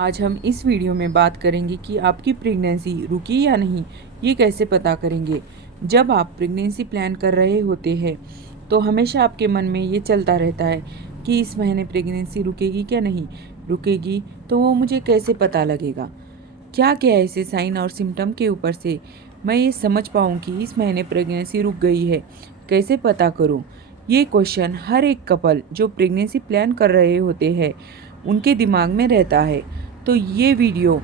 आज हम इस वीडियो में बात करेंगे कि आपकी प्रेगनेंसी रुकी या नहीं, ये कैसे पता करेंगे। जब आप प्रेगनेंसी प्लान कर रहे होते हैं तो हमेशा आपके मन में ये चलता रहता है कि इस महीने प्रेगनेंसी रुकेगी क्या नहीं रुकेगी, तो वो मुझे कैसे पता लगेगा। क्या क्या ऐसे साइन और सिम्टम के ऊपर से मैं ये समझ पाऊँ कि इस महीने प्रेगनेंसी रुक गई है, कैसे पता करूँ। ये क्वेश्चन हर एक कपल जो प्रेगनेंसी प्लान कर रहे होते हैं उनके दिमाग में रहता है। तो ये वीडियो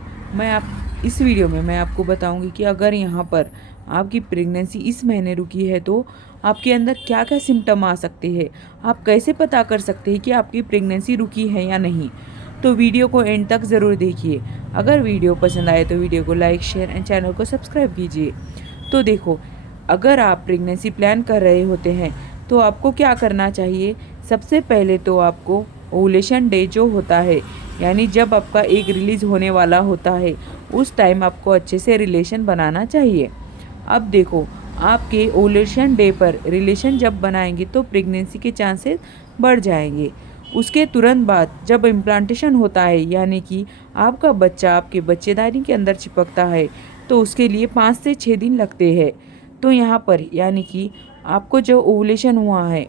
इस वीडियो में मैं आपको बताऊंगी कि अगर यहाँ पर आपकी प्रेगनेंसी इस महीने रुकी है तो आपके अंदर क्या क्या सिम्टम आ सकते हैं, आप कैसे पता कर सकते हैं कि आपकी प्रेगनेंसी रुकी है या नहीं। तो वीडियो को एंड तक ज़रूर देखिए। अगर वीडियो पसंद आए तो वीडियो को लाइक शेयर एंड चैनल को सब्सक्राइब कीजिए। तो देखो, अगर आप प्रेगनेंसी प्लान कर रहे होते हैं तो आपको क्या करना चाहिए। सबसे पहले तो आपको ओवुलेशन डे जो होता है, यानी जब आपका एग रिलीज़ होने वाला होता है, उस टाइम आपको अच्छे से रिलेशन बनाना चाहिए। अब देखो, आपके ओवुलेशन डे पर रिलेशन जब बनाएंगे तो प्रेगनेंसी के चांसेस बढ़ जाएंगे। उसके तुरंत बाद जब इम्प्लांटेशन होता है, यानी कि आपका बच्चा आपके बच्चेदानी के अंदर चिपकता है, तो उसके लिए 5 से 6 दिन लगते हैं। तो यहाँ पर यानी कि आपको जो ओवुलेशन हुआ है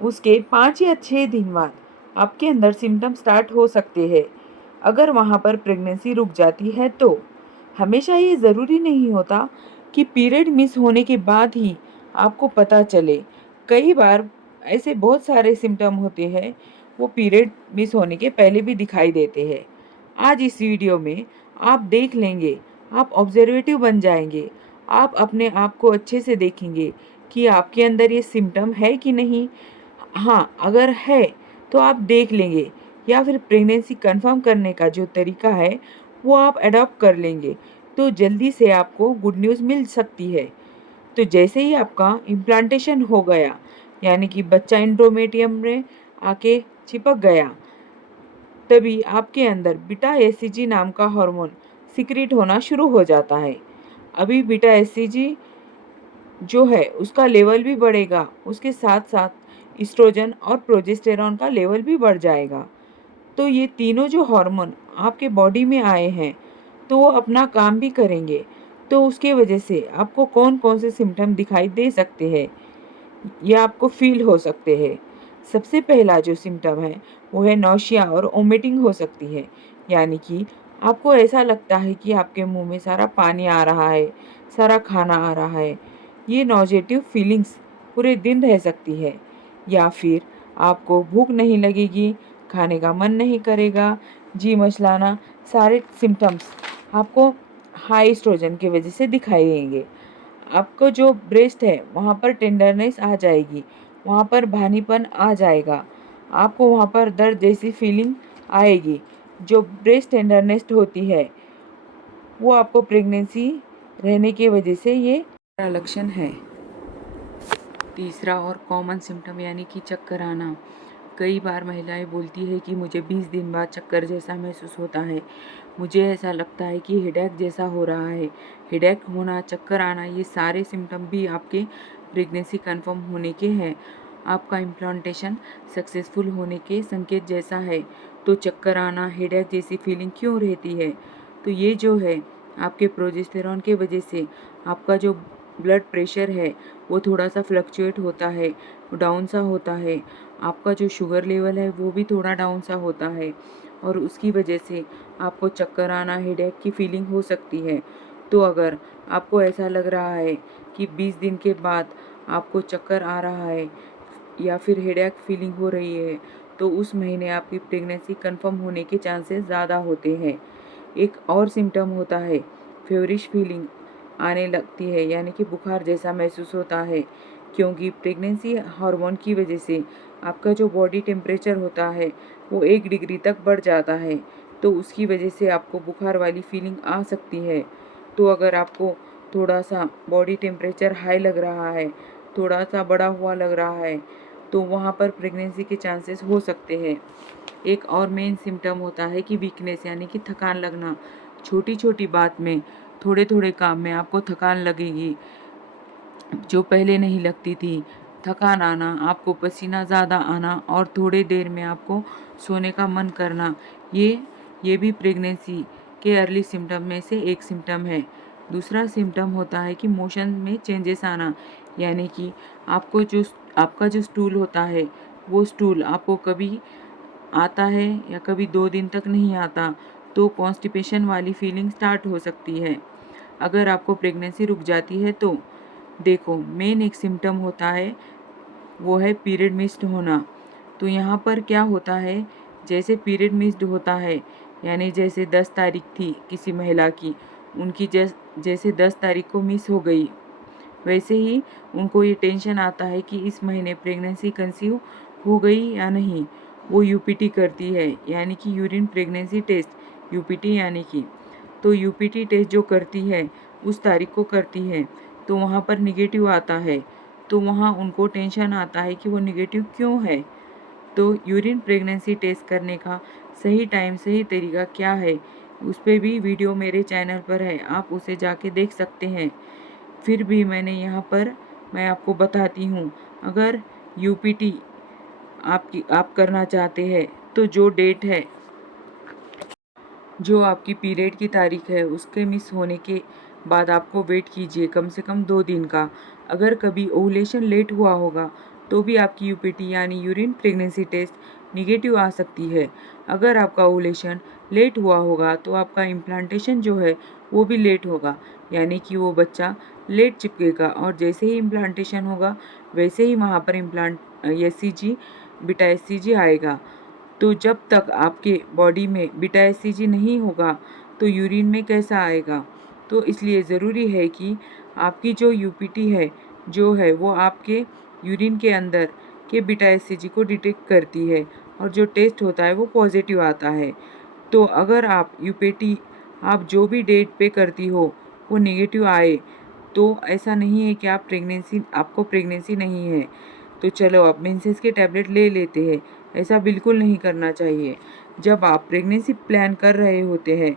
उसके 5 या 6 दिन बाद आपके अंदर सिम्टम स्टार्ट हो सकते हैं। अगर वहाँ पर प्रेगनेंसी रुक जाती है तो हमेशा ये ज़रूरी नहीं होता कि पीरियड मिस होने के बाद ही आपको पता चले। कई बार ऐसे बहुत सारे सिम्टम होते हैं, वो पीरियड मिस होने के पहले भी दिखाई देते हैं। आज इस वीडियो में आप देख लेंगे, आप ऑब्जर्वेटिव बन जाएंगे, आप अपने आप को अच्छे से देखेंगे कि आपके अंदर ये सिम्टम है कि नहीं। हाँ, अगर है तो आप देख लेंगे, या फिर प्रेगनेंसी कंफर्म करने का जो तरीका है वो आप अडॉप्ट कर लेंगे, तो जल्दी से आपको गुड न्यूज़ मिल सकती है। तो जैसे ही आपका इम्प्लांटेशन हो गया, यानी कि बच्चा एंडोमेट्रियम में आके चिपक गया, तभी आपके अंदर बीटा एसीजी नाम का हार्मोन सिक्रीट होना शुरू हो जाता है। अभी बीटा एसीजी जो है उसका लेवल भी बढ़ेगा, उसके साथ साथ इस्ट्रोजन और प्रोजेस्टेरॉन का लेवल भी बढ़ जाएगा। तो ये तीनों जो हार्मोन आपके बॉडी में आए हैं तो वो अपना काम भी करेंगे। तो उसके वजह से आपको कौन कौन से सिम्टम दिखाई दे सकते हैं, ये आपको फील हो सकते हैं। सबसे पहला जो सिम्टम है वो है नौशिया और वोमिटिंग हो सकती है, यानी कि आपको ऐसा लगता है कि आपके मुंह में सारा पानी आ रहा है, सारा खाना आ रहा है। ये नॉजेटिव फीलिंग्स पूरे दिन रह सकती है। या फिर आपको भूख नहीं लगेगी, खाने का मन नहीं करेगा, जी मचलाना, सारे सिम्टम्स आपको हाई एस्ट्रोजन की वजह से दिखाई देंगे। आपको जो ब्रेस्ट है वहाँ पर टेंडरनेस आ जाएगी, वहाँ पर भारीपन आ जाएगा, आपको वहाँ पर दर्द जैसी फीलिंग आएगी। जो ब्रेस्ट टेंडरनेस होती है वो आपको प्रेगनेंसी रहने की वजह से ये लक्षण है। तीसरा और कॉमन सिम्टम यानी कि चक्कर आना। कई बार महिलाएं बोलती है कि मुझे 20 दिन बाद चक्कर जैसा महसूस होता है, मुझे ऐसा लगता है कि हेडेक जैसा हो रहा है। हेडेक होना, चक्कर आना, ये सारे सिम्टम भी आपके प्रेगनेंसी कंफर्म होने के हैं, आपका इम्प्लांटेशन सक्सेसफुल होने के संकेत जैसा है। तो चक्कर आना, हेडेक जैसी फीलिंग क्यों रहती है, तो ये जो है आपके प्रोजेस्टेरॉन के वजह से आपका जो ब्लड प्रेशर है वो थोड़ा सा फ्लक्चुएट होता है, डाउन सा होता है। आपका जो शुगर लेवल है वो भी थोड़ा डाउन सा होता है, और उसकी वजह से आपको चक्कर आना, हेडेक की फीलिंग हो सकती है। तो अगर आपको ऐसा लग रहा है कि 20 दिन के बाद आपको चक्कर आ रहा है या फिर हेडेक फीलिंग हो रही है, तो उस महीने आपकी प्रेगनेंसी कंफर्म होने के चांसेस ज़्यादा होते हैं। एक और सिम्टम होता है फेवरिश फीलिंग आने लगती है, यानी कि बुखार जैसा महसूस होता है, क्योंकि प्रेगनेंसी हार्मोन की वजह से आपका जो बॉडी टेम्परेचर होता है वो 1 डिग्री तक बढ़ जाता है, तो उसकी वजह से आपको बुखार वाली फीलिंग आ सकती है। तो अगर आपको थोड़ा सा बॉडी टेम्परेचर हाई लग रहा है, थोड़ा सा बढ़ा हुआ लग रहा है, तो वहाँ पर प्रेगनेंसी के चांसेस हो सकते हैं। एक और मेन सिम्टम होता है कि वीकनेस, यानी कि थकान लगना। छोटी छोटी बात में, थोड़े थोड़े काम में आपको थकान लगेगी जो पहले नहीं लगती थी। थकान आना, आपको पसीना ज़्यादा आना और थोड़ी देर में आपको सोने का मन करना, ये ये भी प्रेगनेंसी के अर्ली सिम्टम में से एक सिम्टम है। दूसरा सिम्टम होता है कि मोशन में चेंजेस आना, यानी कि आपका जो स्टूल होता है वो स्टूल आपको कभी आता है या कभी 2 दिन तक नहीं आता, तो कॉन्स्टिपेशन वाली फीलिंग स्टार्ट हो सकती है। अगर आपको प्रेगनेंसी रुक जाती है तो देखो, मेन एक सिम्टम होता है वो है पीरियड मिस्ड होना। तो यहाँ पर क्या होता है, जैसे पीरियड मिस्ड होता है, यानी जैसे 10 तारीख थी किसी महिला की, उनकी जैसे 10 तारीख को मिस हो गई, वैसे ही उनको ये टेंशन आता है कि इस महीने प्रेगनेंसी कंसीव हो गई या नहीं। वो यूपीटी करती है, यानी कि यूरिन प्रेगनेंसी टेस्ट, यूपीटी यानी कि। तो यूपीटी टेस्ट जो करती है उस तारीख को करती है, तो वहाँ पर निगेटिव आता है, तो वहाँ उनको टेंशन आता है कि वो निगेटिव क्यों है। तो यूरिन प्रेगनेंसी टेस्ट करने का सही टाइम, सही तरीका क्या है, उस पे भी वीडियो मेरे चैनल पर है, आप उसे जाके देख सकते हैं। फिर भी मैं आपको बताती हूँ, अगर यूपीटी आप करना चाहते हैं तो जो डेट है, जो आपकी पीरियड की तारीख है, उसके मिस होने के बाद आपको वेट कीजिए कम से कम 2 दिन का। अगर कभी ओवुलेशन लेट हुआ होगा तो भी आपकी यूपीटी यानी यूरिन प्रेगनेंसी टेस्ट निगेटिव आ सकती है। अगर आपका ओवुलेशन लेट हुआ होगा तो आपका इम्प्लांटेशन जो है वो भी लेट होगा, यानी कि वो बच्चा लेट चिपकेगा, और जैसे ही इम्प्लांटेशन होगा वैसे ही वहाँ पर एससीजी, बीटा एससीजी आएगा। तो जब तक आपके बॉडी में बीटा एससीजी नहीं होगा तो यूरिन में कैसा आएगा। तो इसलिए ज़रूरी है कि आपकी जो यूपीटी है जो है वो आपके यूरिन के अंदर के बीटा एससीजी को डिटेक्ट करती है, और जो टेस्ट होता है वो पॉजिटिव आता है। तो अगर आप जो भी डेट पे करती हो वो नेगेटिव आए, तो ऐसा नहीं है कि आपको प्रेगनेंसी नहीं है, तो चलो अब मेंसेस के टैबलेट ले लेते हैं। ऐसा बिल्कुल नहीं करना चाहिए। जब आप प्रेगनेंसी प्लान कर रहे होते हैं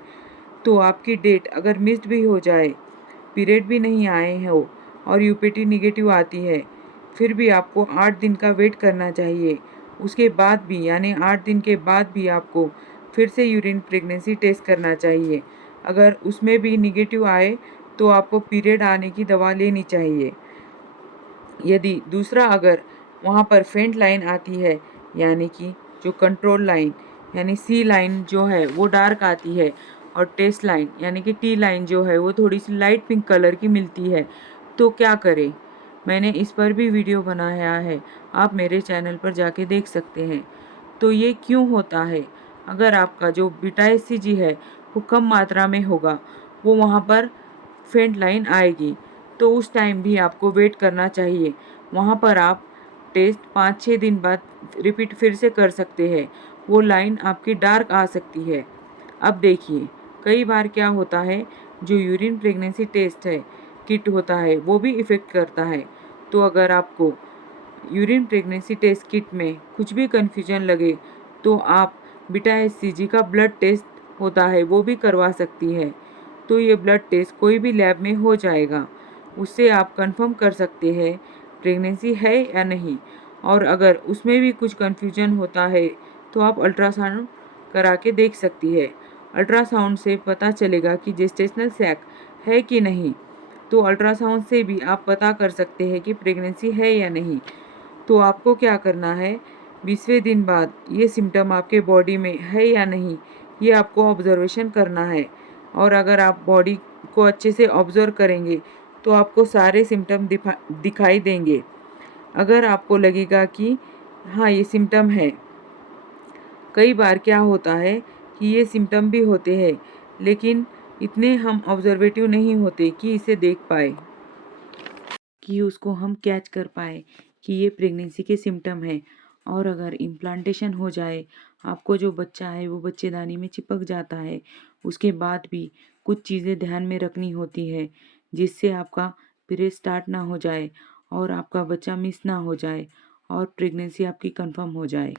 तो आपकी डेट अगर मिस्ड भी हो जाए, पीरियड भी नहीं आए हो और यूपीटी निगेटिव आती है, फिर भी आपको 8 दिन का वेट करना चाहिए। उसके बाद भी यानी 8 दिन के बाद भी आपको फिर से यूरिन प्रेगनेंसी टेस्ट करना चाहिए। अगर उसमें भी निगेटिव आए तो आपको पीरियड आने की दवा लेनी चाहिए। यदि दूसरा अगर वहाँ पर फेंट लाइन आती है, यानी कि जो कंट्रोल लाइन यानी सी लाइन जो है वो डार्क आती है, और टेस्ट लाइन यानी कि टी लाइन जो है वो थोड़ी सी लाइट पिंक कलर की मिलती है, तो क्या करें। मैंने इस पर भी वीडियो बनाया है, आप मेरे चैनल पर जाके देख सकते हैं। तो ये क्यों होता है, अगर आपका जो बीटा एससीजी है वो कम मात्रा में होगा, वो वहाँ पर फेंट लाइन आएगी, तो उस टाइम भी आपको वेट करना चाहिए। वहाँ पर आप टेस्ट 5-6 दिन बाद रिपीट फिर से कर सकते हैं, वो लाइन आपकी डार्क आ सकती है। अब देखिए, कई बार क्या होता है, जो यूरिन प्रेगनेंसी टेस्ट है किट होता है वो भी इफ़ेक्ट करता है। तो अगर आपको यूरिन प्रेगनेंसी टेस्ट किट में कुछ भी कन्फ्यूजन लगे तो आप बीटा एचसीजी का ब्लड टेस्ट होता है वो भी करवा सकती है। तो ये ब्लड टेस्ट कोई भी लैब में हो जाएगा, उससे आप कंफर्म कर सकते हैं प्रेगनेंसी है या नहीं। और अगर उसमें भी कुछ कन्फ्यूजन होता है तो आप अल्ट्रासाउंड करा के देख सकती है। अल्ट्रासाउंड से पता चलेगा कि जेस्टेशनल सैक है कि नहीं, तो अल्ट्रासाउंड से भी आप पता कर सकते हैं कि प्रेगनेंसी है या नहीं। तो आपको क्या करना है, 20वें दिन बाद ये सिम्टम आपके बॉडी में है या नहीं, ये आपको ऑब्जर्वेशन करना है। और अगर आप बॉडी को अच्छे से ऑब्जर्व करेंगे तो आपको सारे सिम्टम दिखाई देंगे। अगर आपको लगेगा कि हाँ ये सिम्टम है, कई बार क्या होता है कि ये सिम्टम भी होते हैं लेकिन इतने हम ऑब्जर्वेटिव नहीं होते कि इसे देख पाए, कि उसको हम कैच कर पाए कि ये प्रेगनेंसी के सिम्टम है। और अगर इम्प्लांटेशन हो जाए, आपको जो बच्चा है वो बच्चेदानी में चिपक जाता है, उसके बाद भी कुछ चीज़ें ध्यान में रखनी होती है जिससे आपका पीरियड स्टार्ट ना हो जाए और आपका बच्चा मिस ना हो जाए और प्रेगनेंसी आपकी कंफर्म हो जाए।